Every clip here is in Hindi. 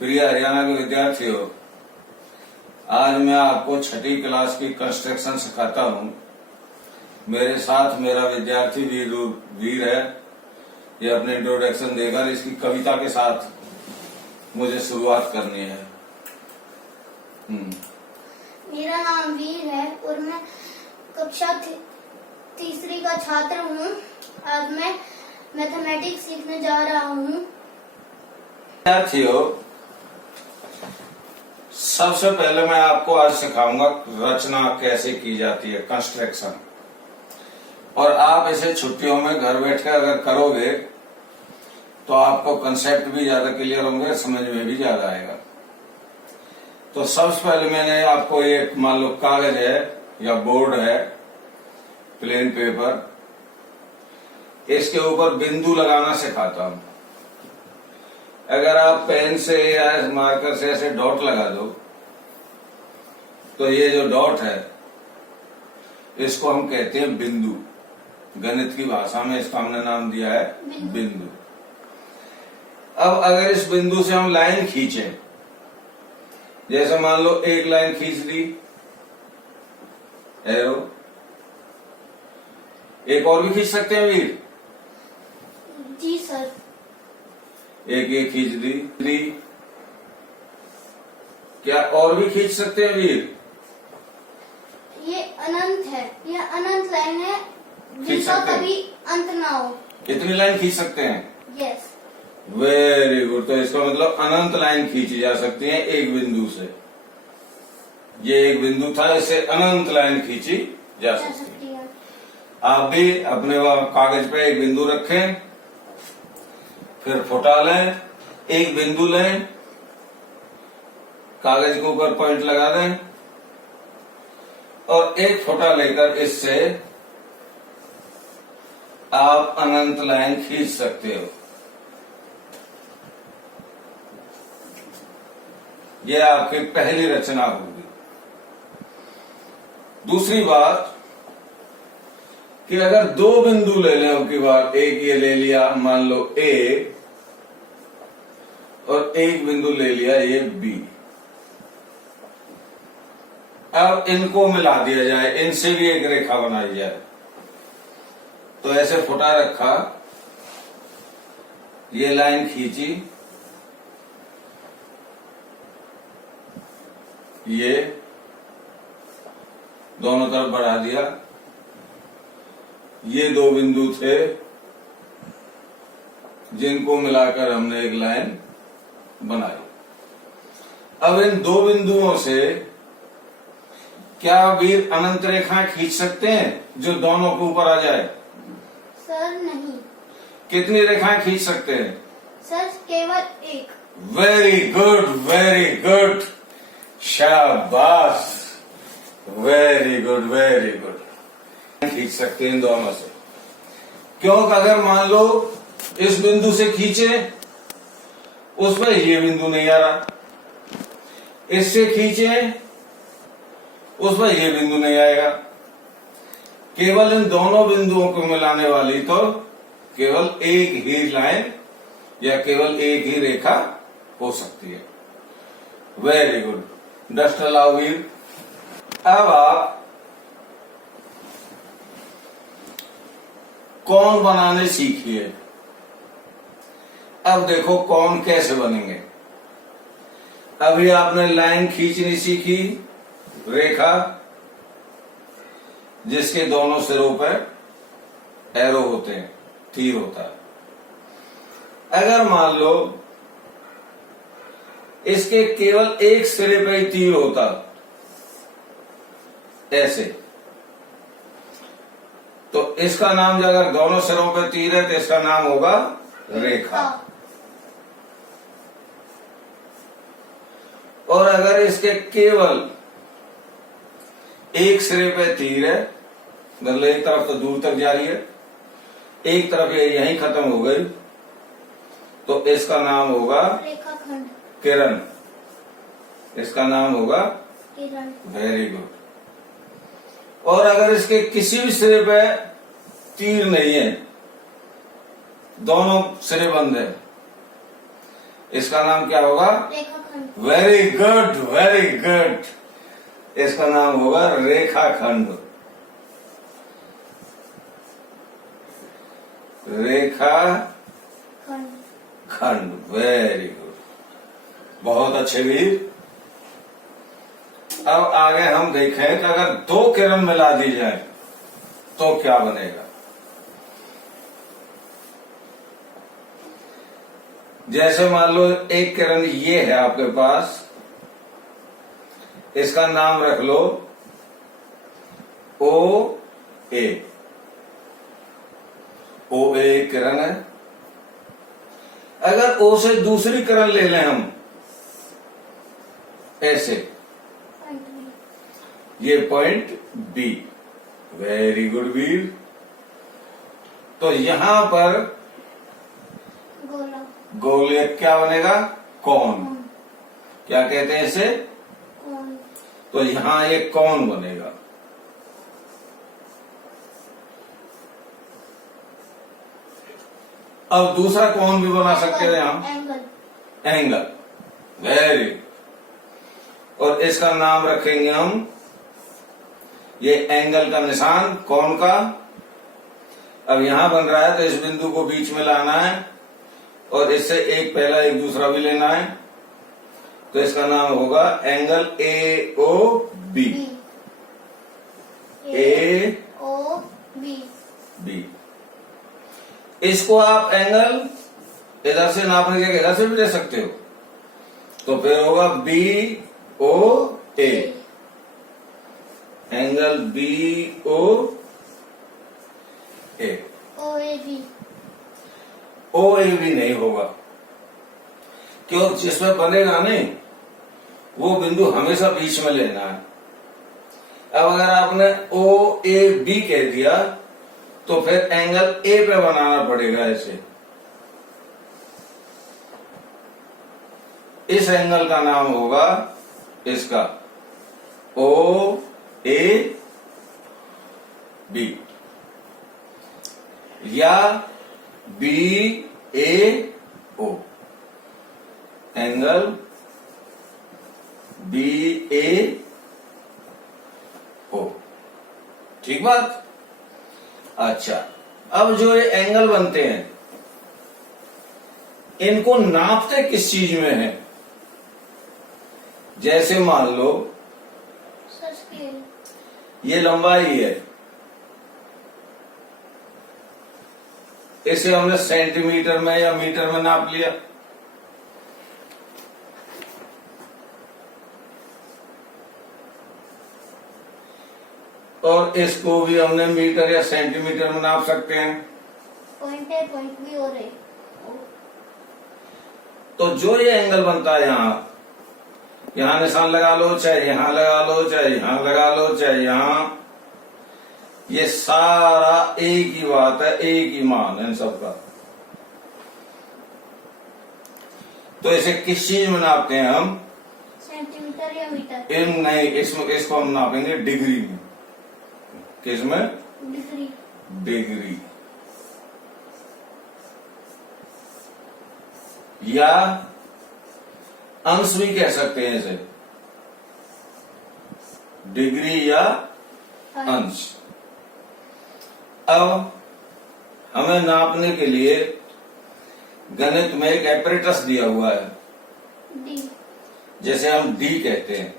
प्रिय हरियाणा के विद्यार्थियों, आज मैं आपको छठी क्लास की कंस्ट्रक्शन सिखाता हूँ। मेरे साथ मेरा विद्यार्थी वीर है। ये अपने इंट्रोडक्शन देकर इसकी कविता के साथ मुझे शुरुआत करनी है। मेरा नाम वीर है और मैं कक्षा तीसरी का छात्र हूँ। आज मैं मैथमेटिक्स सीखने जा रहा हूँ। विद्यार्थियों, सबसे पहले मैं आपको आज सिखाऊंगा रचना कैसे की जाती है, कंस्ट्रक्शन। और आप इसे छुट्टियों में घर बैठकर अगर करोगे तो आपको कंसेप्ट भी ज्यादा क्लियर होंगे, समझ में भी ज्यादा आएगा। तो सबसे पहले मैंने आपको एक मान लो कागज है या बोर्ड है, प्लेन पेपर, इसके ऊपर बिंदु लगाना सिखाता हूं। अगर आप पेन से या मार्कर से ऐसे डॉट लगा दो तो ये जो डॉट है इसको हम कहते हैं बिंदु। गणित की भाषा में इसका हमने नाम दिया है बिंदु। अब अगर इस बिंदु से हम लाइन खींचे, जैसे मान लो एक लाइन खींच ली, एरो, एक और भी खींच सकते हैं वीर? जी सर। एक खींच दी, क्या और भी खींच सकते हैं वीर? ये अनंत है, ये अनंत लाइन है जिसका कभी अंत ना हो। कितनी लाइन खींच सकते हैं? यस। Very good. तो इसका मतलब अनंत लाइन खींची जा सकती है एक बिंदु से। ये एक बिंदु था, इससे अनंत लाइन खींची जा सकती है। आप भी अपने कागज पे एक बिंदु रखें, फिर फुटा लें, एक बिंदु लें, कागज के ऊपर पॉइंट लगा दें और एक फुटा लेकर इससे आप अनंत लाइन खींच सकते हो। यह आपकी पहली रचना होगी। दूसरी बात कि अगर दो बिंदु ले लें उनकी बार, एक ये ले लिया मान लो ए और एक बिंदु ले लिया ये बी, अब इनको मिला दिया जाए, इनसे भी एक रेखा बनाई जाए। तो ऐसे फुटा रखा, ये लाइन खींची, ये दोनों तरफ बढ़ा दिया, ये दो बिंदु थे जिनको मिलाकर हमने एक लाइन बनाई। अब इन दो बिंदुओं से क्या वीर अनंत रेखाएं खींच सकते हैं जो दोनों के ऊपर आ जाए? सर नहीं। कितनी रेखाएं खींच सकते हैं? सर केवल एक। वेरी गुड, वेरी गुड, शाबाश, वेरी गुड, वेरी गुड। खींच सकते हैं इन दोनों से। क्योंकि अगर मान लो इस बिंदु से खींचे, उसमें ये बिंदु नहीं आ रहा, इससे खींचे, उसमें ये बिंदु नहीं आएगा। केवल इन दोनों बिंदुओं को मिलाने वाली तो केवल एक ही लाइन या केवल एक ही रेखा हो सकती है। वेरी गुड, डस्ट अलाउ वीर। अब आप कौन बनाने सीखिए। अब देखो कौन कैसे बनेंगे। अभी आपने लाइन खींचनी सीखी, रेखा जिसके दोनों सिरों पर एरो होते हैं, तीर होता है। अगर मान लो इसके केवल एक सिरे पर ही तीर होता, ऐसे, तो इसका नाम, अगर दोनों सिरों पर तीर है तो इसका नाम होगा रेखा। और अगर इसके केवल एक सिरे पे तीर है, मतलब एक तरफ तो दूर तक जा रही है, एक तरफ ये यहीं खत्म हो गई, तो इसका नाम होगा रेखाखंड, किरण। इसका नाम होगा किरण। Very good. और अगर इसके किसी भी सिरे पे तीर नहीं है, दोनों सिरे बंद है, इसका नाम क्या होगा? रेखाखंड। Very good, very good. इसका नाम होगा रेखाखंड। रेखाखंड, खंड। वेरी गुड, बहुत अच्छे वीर। अब आगे हम देखें कि अगर दो किरण मिला दी जाए तो क्या बनेगा। जैसे मान लो एक किरण ये है आपके पास, इसका नाम रख लो ओ ए। ओ ए किरण है। अगर ओ से दूसरी किरण ले लें हम ऐसे, पॉइंट बी। ये पॉइंट बी। वेरी गुड वीर। तो यहां पर गोला। गोल क्या बनेगा? कौन। क्या कहते हैं इसे? कौन। तो यहां एक कौन बनेगा। अब दूसरा कौन भी बना सकते हैं हम, एंगल। एंगल। वेरी। और इसका नाम रखेंगे हम, ये एंगल का निशान कौन का। अब यहां बन रहा है तो इस बिंदु को बीच में लाना है और इससे एक पहला एक दूसरा भी लेना है, तो इसका नाम होगा angle A O B. A O B. B. इसको आप एंगल इधर से नापने के इधर से भी ले सकते हो, तो फिर होगा B O A. Angle B O A. O A B. O A भी नहीं होगा, क्यों? जिसमें बनेगा नहीं वो बिंदु हमेशा बीच में लेना है। अब अगर आपने ओ ए बी कह दिया तो फिर एंगल ए पे बनाना पड़ेगा ऐसे। इस एंगल का नाम होगा इसका ओ ए बी या B A O. Angle B A ओ। ठीक बात। अच्छा, अब जो ये एंगल बनते हैं इनको नापते किस चीज में है? जैसे मान लो स्केल। ये लंबाई है, इसे हमने सेंटीमीटर में या मीटर में नाप लिया। और इसको भी हमने मीटर या सेंटीमीटर में नाप सकते हैं। पॉइंट ए, पॉइंट बी और ए। तो जो ये एंगल बनता है यहां निशान लगा लो, चाहे यहां लगा लो, चाहे यहां लगा लो, चाहे यहां, ये सारा एक ही बात है, एक ही मान है इन सबका। तो इसे किस चीज में नापते हैं हम? सेंटीमीटर या मीटर? इन नहीं, इसको हम नापेंगे डिग्री में। किसमें? डिग्री। डिग्री। या अंश भी कह सकते हैं इसे, डिग्री या अंश। अब हमें नापने के लिए गणित में एक एपरेटस दिया हुआ है, डी। जैसे हम डी कहते हैं।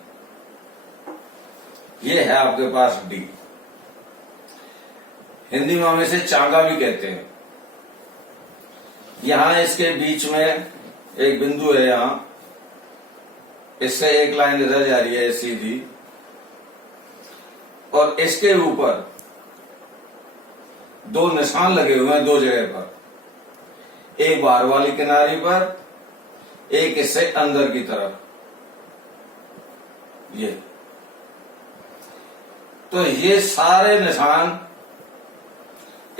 ये है आपके पास डी। हिंदी में हम इसे चांगा भी कहते हैं। यहां इसके बीच में एक बिंदु है, यहां इससे एक लाइन इधर जा रही है सीधी, और इसके ऊपर दो निशान लगे हुए हैं दो जगह पर, एक बाहर वाली किनारे पर, एक इससे अंदर की तरफ। ये तो ये सारे निशान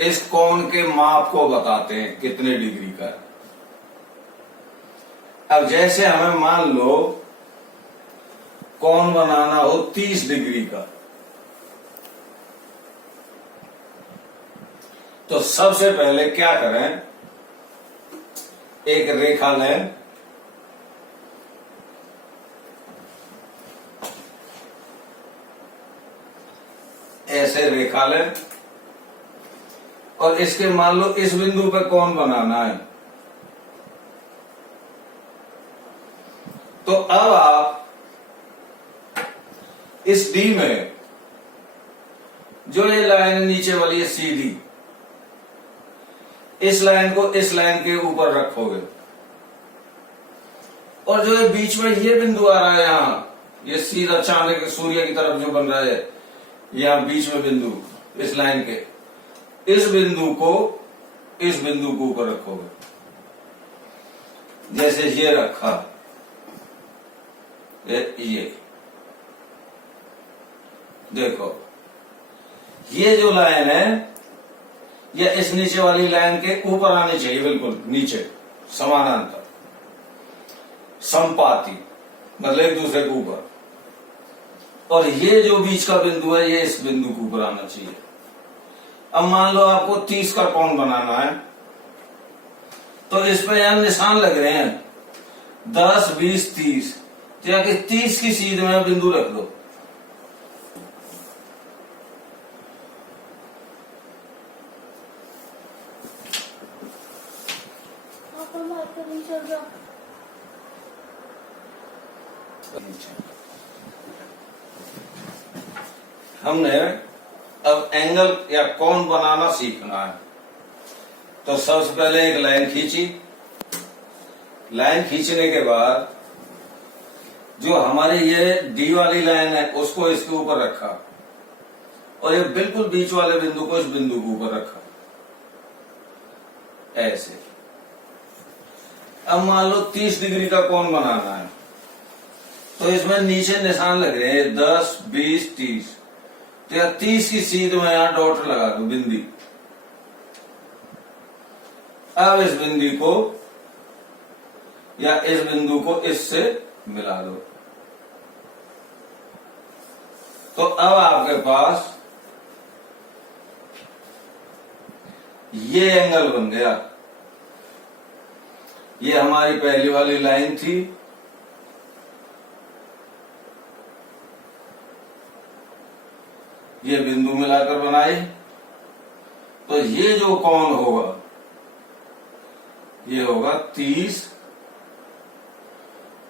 इस कोण के माप को बताते हैं कितने डिग्री का है। अब जैसे हमें मान लो कोण बनाना हो 30 डिग्री का, तो सबसे पहले क्या करें, एक रेखा लें ऐसे रेखा लें और इसके मान लो इस बिंदु पे कौन बनाना है। तो अब आप इस डी में जो ये लाइन नीचे वाली है सीधी, इस लाइन को इस लाइन के ऊपर रखोगे और जो ये बीच में ये बिंदु आ रहा है यहां, ये सीधा चांद के सूर्य की तरफ जो बन रहा है, यहां बीच में बिंदु इस लाइन के, इस बिंदु को इस बिंदु के ऊपर रखोगे। जैसे ये रखा, ये देखो ये जो लाइन है ये इस नीचे वाली लाइन के ऊपर आनी चाहिए, बिल्कुल नीचे समानांतर संपाती, मतलब एक दूसरे के ऊपर। और ये जो बीच का बिंदु है ये इस बिंदु के ऊपर आना चाहिए। अब मान लो आपको 30 का कोण बनाना है, तो इस पे यहां निशान लग रहे हैं 10, 20, 30, तो जाके 30 की सीध में बिंदु रख दो। हमने अब एंगल या कोण बनाना सीखना है। तो सबसे पहले एक लाइन खींची, लाइन खींचने के बाद जो हमारी ये डी वाली लाइन है उसको इसके ऊपर रखा और ये बिल्कुल बीच वाले बिंदु को इस बिंदु के ऊपर रखा, ऐसे। अब मान लो 30 डिग्री का कोण बनाना है, तो इसमें नीचे निशान लग रहे हैं 10, 20, 30, तो या 30 की सीध में यहां डॉट लगा दो, बिंदी। अब इस बिंदु को या इस बिंदु को इससे मिला दो, तो अब आपके पास ये एंगल बन गया। ये हमारी पहली वाली लाइन थी, ये बिंदु मिलाकर बनाई, तो ये जो कोण होगा ये होगा 30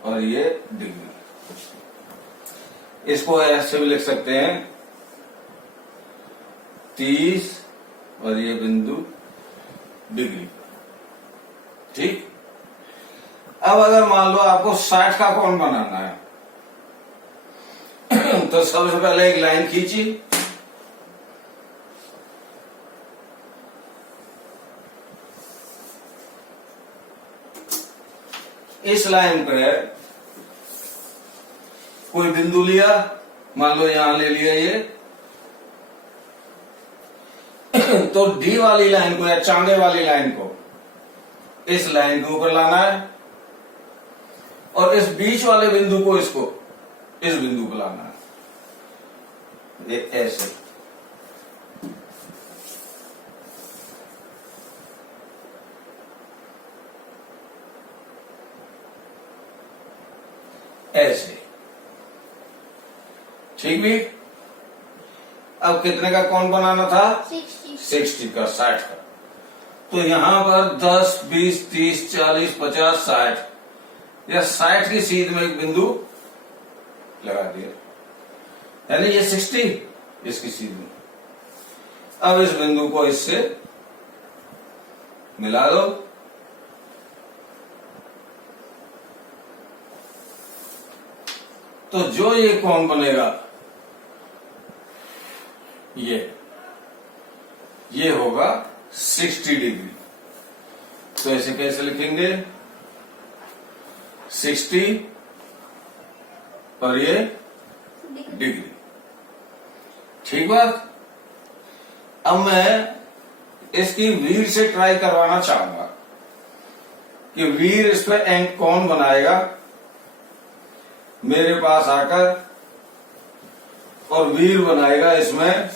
और ये डिग्री। इसको ऐसे भी लिख सकते हैं 30 और ये बिंदु डिग्री, ठीक। अब अगर मान लो आपको 60 का कोण बनाना है, तो सबसे पहले एक लाइन खींची, इस लाइन पे कोई बिंदु लिया, मान लो यहां ले लिया ये, तो डी वाली लाइन को या चांदे वाली लाइन को इस लाइन के ऊपर लाना है और इस बीच वाले बिंदु को इसको इस बिंदु पर लाना है, ये ऐसे। ऐसे, ठीक भी। अब कितने का कोण बनाना था? 60 का, 60 का। तो यहां पर 10, 20, 30, 40, 50, 60 या 60 की सीध में एक बिंदु लगा दिया, यानी ये 60 इसकी सीध में। अब इस बिंदु को इससे मिला दो, तो जो ये कोण बनेगा ये होगा 60 डिग्री। तो ऐसे कैसे लिखेंगे? 60 और ये डिग्री, ठीक बात। अब मैं इसकी वीर से ट्राई करवाना चाहूंगा कि वीर इस पे एंड कौन बनाएगा मेरे पास आकर, और वीर बनाएगा इसमें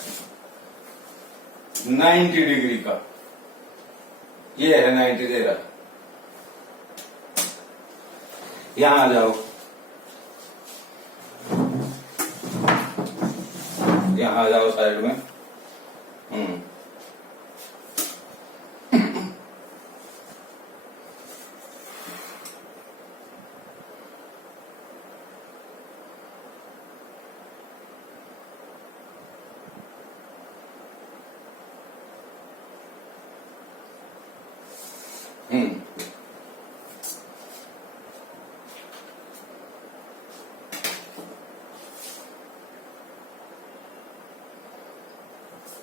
90 डिग्री का। ये है 90 दे रहा, यहां आ जाओ, यहां आ जाओ साइड में।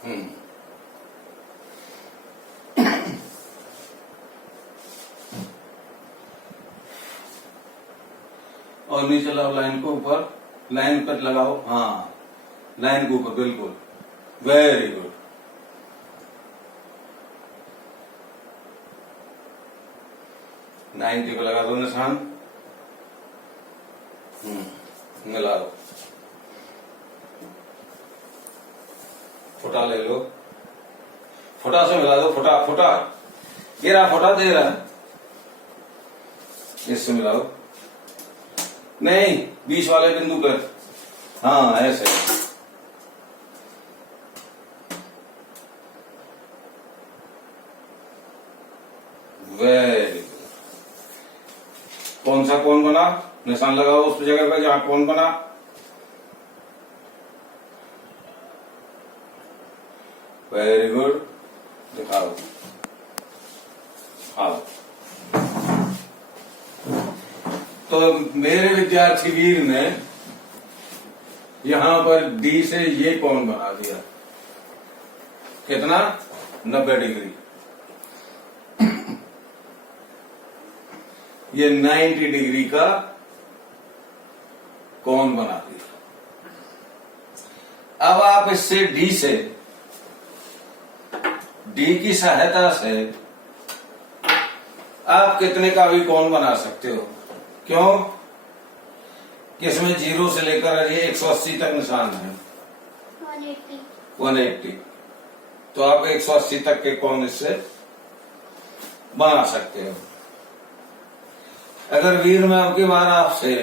और नीचे लाओ लाइन को ऊपर, लाइन पर लगाओ, हाँ लाइन के ऊपर, बिल्कुल, वेरी गुड। नाइनटी पे लगा दो निशान, मिला दो, फुटा ले लो, फुटा से मिला दो, फुटा फुटा, ये रहा फुटा, दे रहा, इससे मिलाओ, नहीं बीच वाले बिंदु पर, हाँ ऐसे, वेरी गुड। कौन सा कौन बना, निशान लगाओ उस जगह पर जहां कौन बना, वेरी गुड, दिखाओ, आओ। तो मेरे विद्यार्थी वीर ने यहां पर डी से ये कौन बना दिया, कितना, 90 डिग्री। ये 90 डिग्री का कौन बना दिया। अब आप इससे डी की सहायता से आप कितने का भी कौन बना सकते हो, क्यों, किसमें 0 से लेकर ये 180 तक निशान है, 180, तो आप 180 तक के कौन इससे बना सकते हो। अगर वीर में अब की बार आपसे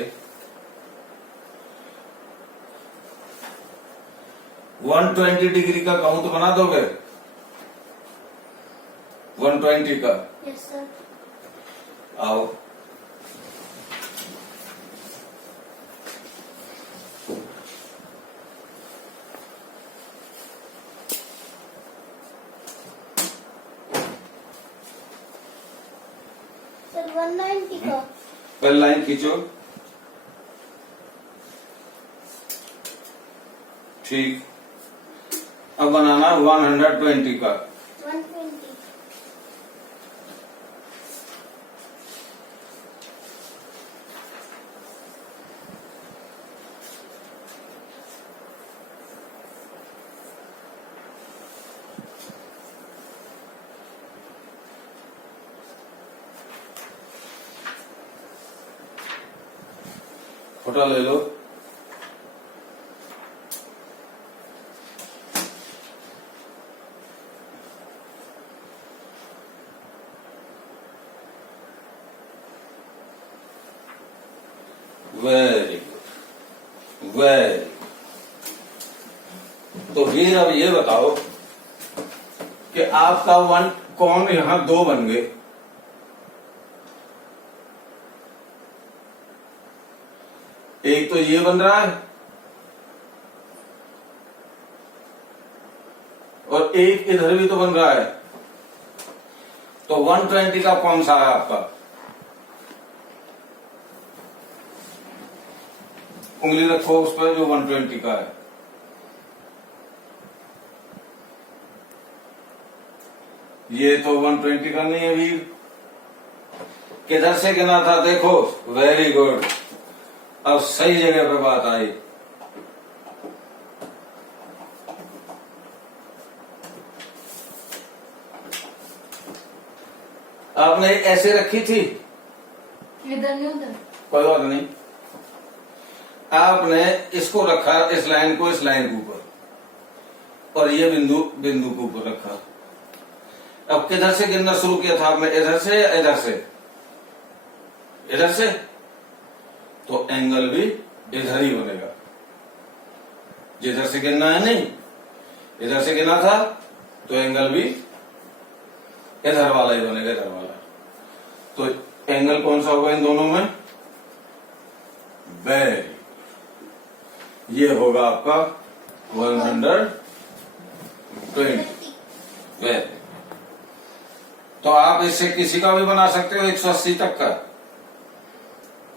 120 डिग्री का कहूं तो बना दोगे, 120 का, यस सर। आओ, सर 190 का, पहले लाइन खींचो, ठीक, अब बनाना 120 का, 120, फोटा ले लो, वेरी गुड, वेरी। तो फिर अब ये बताओ कि आपका कौन यहां 2 बन गए, एक तो ये बन रहा है और एक इधर भी तो बन रहा है, तो 120 का कौन सा है आपका, उंगली रखो उस पर जो 120 का है, ये तो 120 का नहीं है वीर, किधर से गिना था देखो, वेरी गुड, अब सही जगह पे बात आई। आपने ऐसे रखी थी, इधर नहीं उधर, कोई बात नहीं, आपने इसको रखा, इस लाइन को इस लाइन के ऊपर, और ये बिंदु के ऊपर रखा। अब किधर से गिनना शुरू किया था आपने, इधर से या इधर से, इधर से, तो एंगल भी इधर ही बनेगा, जिधर से गिनना है नहीं, इधर से गिना था तो एंगल भी इधर वाला ही बनेगा, इधर वाला। तो एंगल कौन सा होगा इन दोनों में, वेरी, ये होगा आपका 120, वेरी। तो आप इससे किसी का भी बना सकते हो 180 तक का,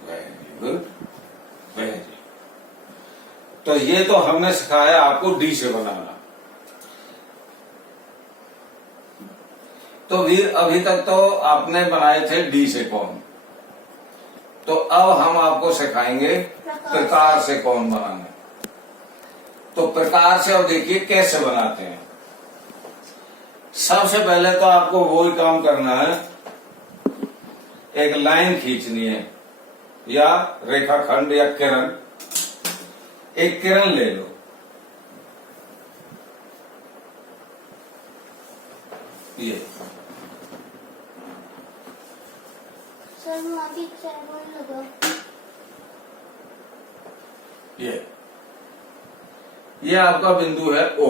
वेरी गुड, वेरी। तो ये तो हमने सिखाया आपको डी से बनाना। तो वीर अभी तक तो आपने बनाए थे डी से कौन, तो अब हम आपको सिखाएंगे प्रकार से कौन बनाना। तो प्रकार से अब देखिए कैसे बनाते हैं। सबसे पहले तो आपको वही काम करना है, एक लाइन खींचनी है या रेखाखंड या किरण। एक किरण ले लो, ये सर वहाँ भी चैनल लगा। ये आपका बिंदु है ओ।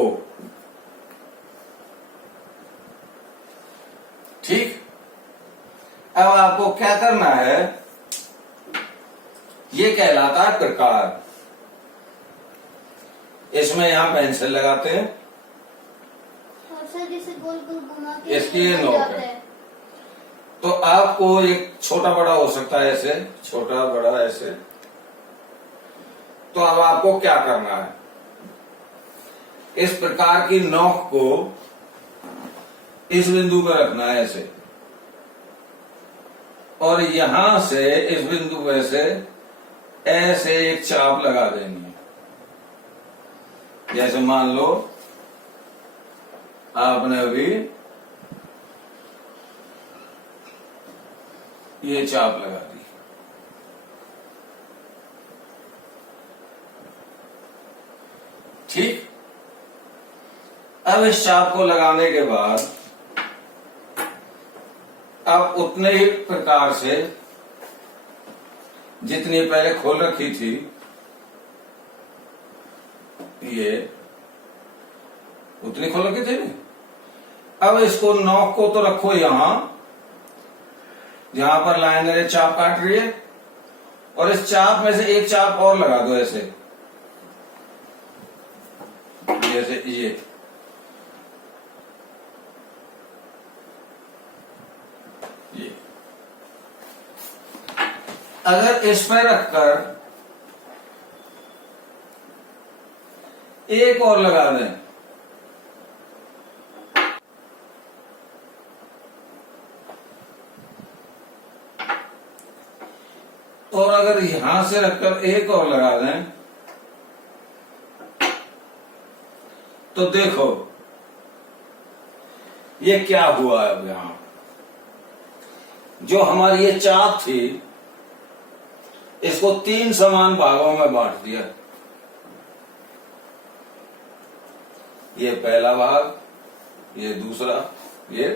ठीक, अब आपको क्या करना है, ये कहलाता है प्रकार। इसमें यहां पेंसिल लगाते हैं, और सर इसे गोल गोल घुमा के इसकी ये नोक जाता है। तो आपको एक छोटा बड़ा हो सकता है, ऐसे छोटा बड़ा ऐसे। तो अब आपको क्या करना है, इस प्रकार की नोक को इस बिंदु पर रखना है ऐसे, और यहां से इस बिंदु पर से ऐसे एक चाप लगा देनी है। जैसे मान लो आपने अभी ये चाप लगा दी। ठीक, अब इस चाप को लगाने के बाद अब उतने ही प्रकार से जितनी पहले खोल रखी थी, ये उतनी खोल रखी थी। अब इसको नोक को तो रखो यहां जहां पर लाइन मेरे चाप काट रही है, और इस चाप में से एक चाप और लगा दो ऐसे, जैसे ये। अगर इस पर रखकर एक और लगा दें, और अगर यहां से रखकर एक और लगा दें, तो देखो ये क्या हुआ है। अब यहां जो हमारी ये चाप थी, इसको 3 समान भागों में बांट दिया। ये पहला भाग, ये दूसरा, ये।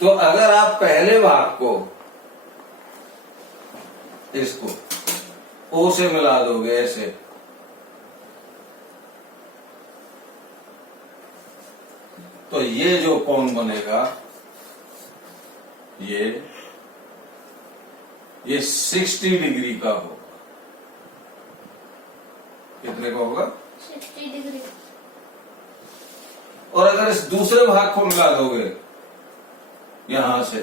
तो अगर आप पहले भाग को इसको ओ से मिला दोगे ऐसे, तो ये जो कोण बनेगा, ये 60 डिग्री का होगा। कितने का होगा? 60 डिग्री। और अगर इस दूसरे भाग को मिला दोगे यहां से,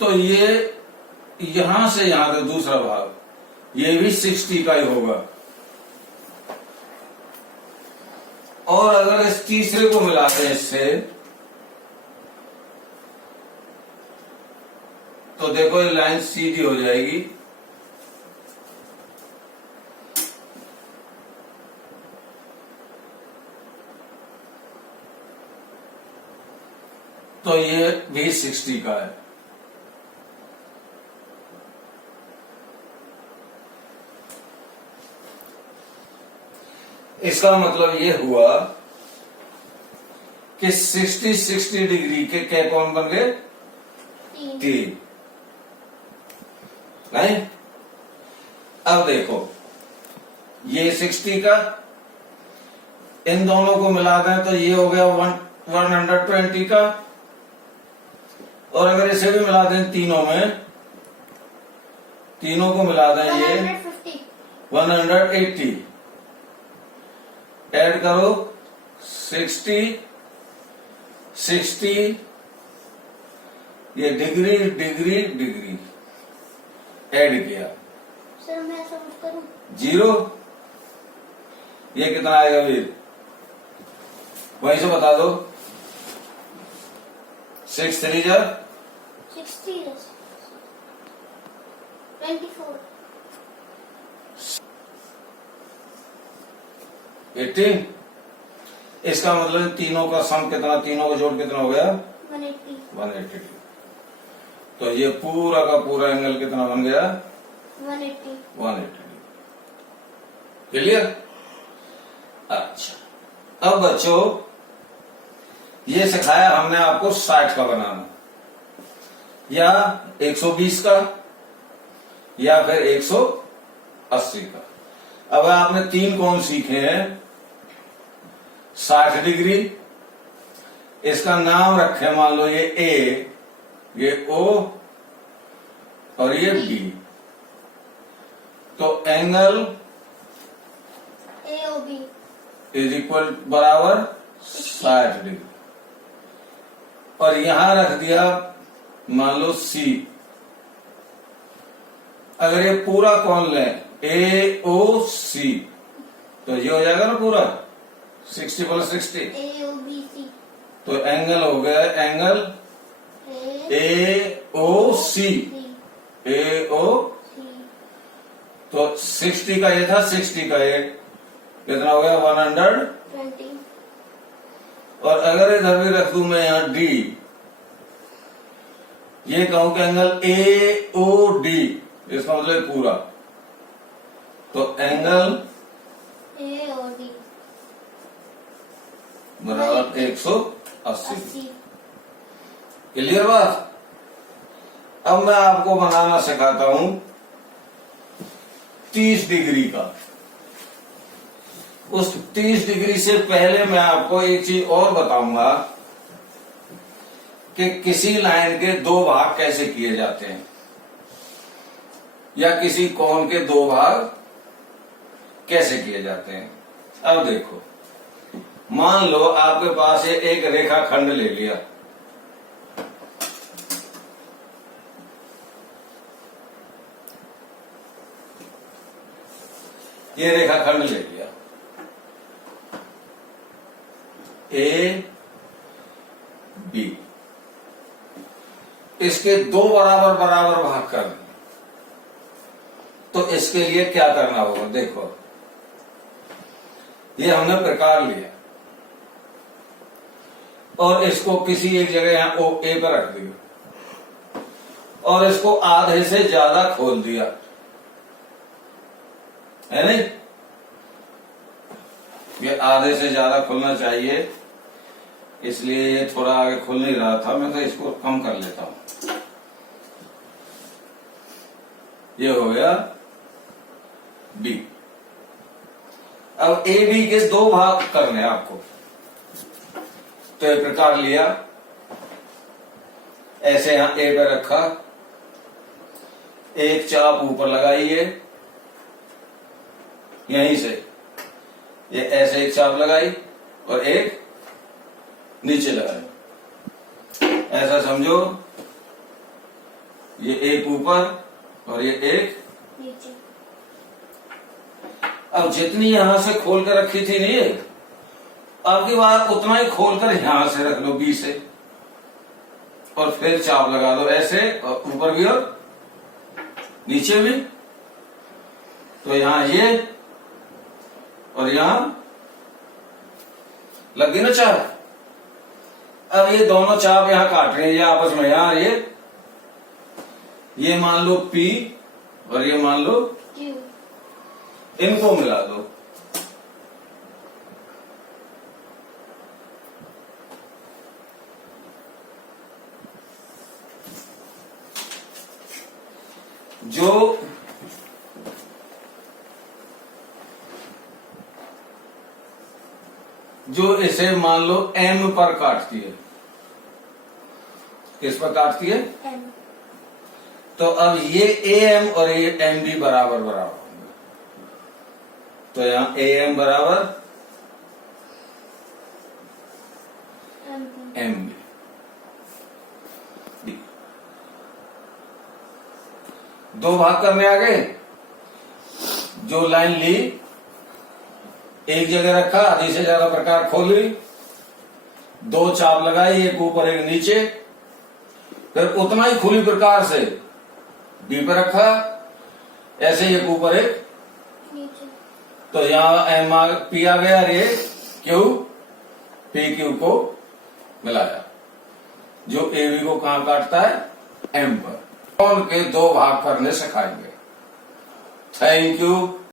तो ये यहां से यहां तक दूसरा भाग, ये भी 60 का ही होगा। और अगर इस तीसरे को मिलाते हैं इससे, तो देखो ये लाइन सीधी हो जाएगी। तो ये भी 60 का है। इसका मतलब ये हुआ कि 60 डिग्री के क्या कोण बन गए? 3। नहीं, अब देखो ये 60 का, इन दोनों को मिला दें तो ये हो गया 120 का, और अगर इसे भी मिला दें तीनों में, तीनों को मिला दें ये 180। ऐड करो 60, ये डिग्री डिग्री डिग्री, ऐड किया, सर मैं ऐसा कुछ करूं? 0। ये कितना आएगा वीर? वहीं से बता दो। 6 3 जा 60 24 18। इसका मतलब तीनों का सम कितना, तीनों का जोड़ कितना हो गया? 180 180। तो ये पूरा का पूरा एंगल कितना बन गया? 180 180। क्लियर? अच्छा, अब बच्चों ये सिखाया हमने आपको 60 का बनाना, या 120 का, या फिर 180 का। अब आपने 3 कोण सीखे हैं। 60 डिग्री, इसका नाम रखे मान लो ये ए, ये ओ और ये बी। तो एंगल AOB इज इक्वल बराबर 60 डिग्री। और यहां रख दिया मान लो सी। अगर ये पूरा कोण लें AOC, तो ये हो जाएगा ना पूरा 60 + 60। AOBC तो एंगल हो गया एंगल AOC। AOC तो 60 का ये था, 60 का ये कितना हो गया? 120। 20 और अगर इधर भी रख दूं मैं यहां D, ये कहूं कि एंगल AOD, इसका मतलब पूरा, तो एंगल AOD बराबर 180। 80 क्लियर बात? अब मैं आपको बनाना सिखाता हूं 30 डिग्री का। उस 30 डिग्री से पहले मैं आपको एक चीज और बताऊंगा कि किसी लाइन के 2 भाग कैसे किए जाते हैं, या किसी कोण के 2 भाग कैसे किए जाते हैं। अब देखो, मान लो आपके पास ये एक रेखाखंड ले लिया, ये रेखाखंड ले लिया A B, इसके 2 बराबर बराबर भाग कर दें। तो इसके लिए क्या करना होगा? देखो, ये हमने प्रकार लिया और इसको किसी एक जगह यहां A पर रख दिया और इसको आधे से ज्यादा खोल दिया, है नहीं? ये आधे से ज्यादा खुलना चाहिए, इसलिए ये थोड़ा आगे खुल नहीं रहा था, मैं तो इसको कम कर लेता हूं। ये हो गया B। अब AB के 2 भाग करने आपको, तो ये प्रकार लिया, ऐसे यहां A पे रखा, एक चाप ऊपर लगाइए, यहीं से ये ऐसे एक चाप लगाई और एक नीचे लगाई, ऐसा समझो। ये एक ऊपर और ये एक नीचे। अब जितनी यहां से खोल कर रखी थी नहीं, आपकी बात उतना ही खोलकर यहां से रख लो B से, और फिर चाप लगा दो ऐसे, और ऊपर भी और नीचे भी। तो यहां ये और यहां लग गई ना चाप। अब ये दोनों चाप यहां काट रहे हैं, ये आपस में यहां ये मान लो P और ये मान लो Q। इनको मिला दो। जो इसे मान लो M पर काटती है, किस पर काटती है? M। तो अब ये AM और ये MB बराबर बराबर होंगे, तो यहां AM बराबर MB। दो भाग करने आ गए। जो लाइन ली एक जगह रखा, आधी से ज्यादा प्रकार खोली, दो चाप लगाई, एक ऊपर एक नीचे, फिर उतना ही खुली प्रकार से डी पर रखा, ऐसे एक ऊपर एक नीचे। तो यहाँ एम पी आ गया, रे क्यू पी क्यू को मिलाया, जो ए बी को कहां काटता है, एम पर। कौन के दो भाग करने सिखाएंगे। Thank you.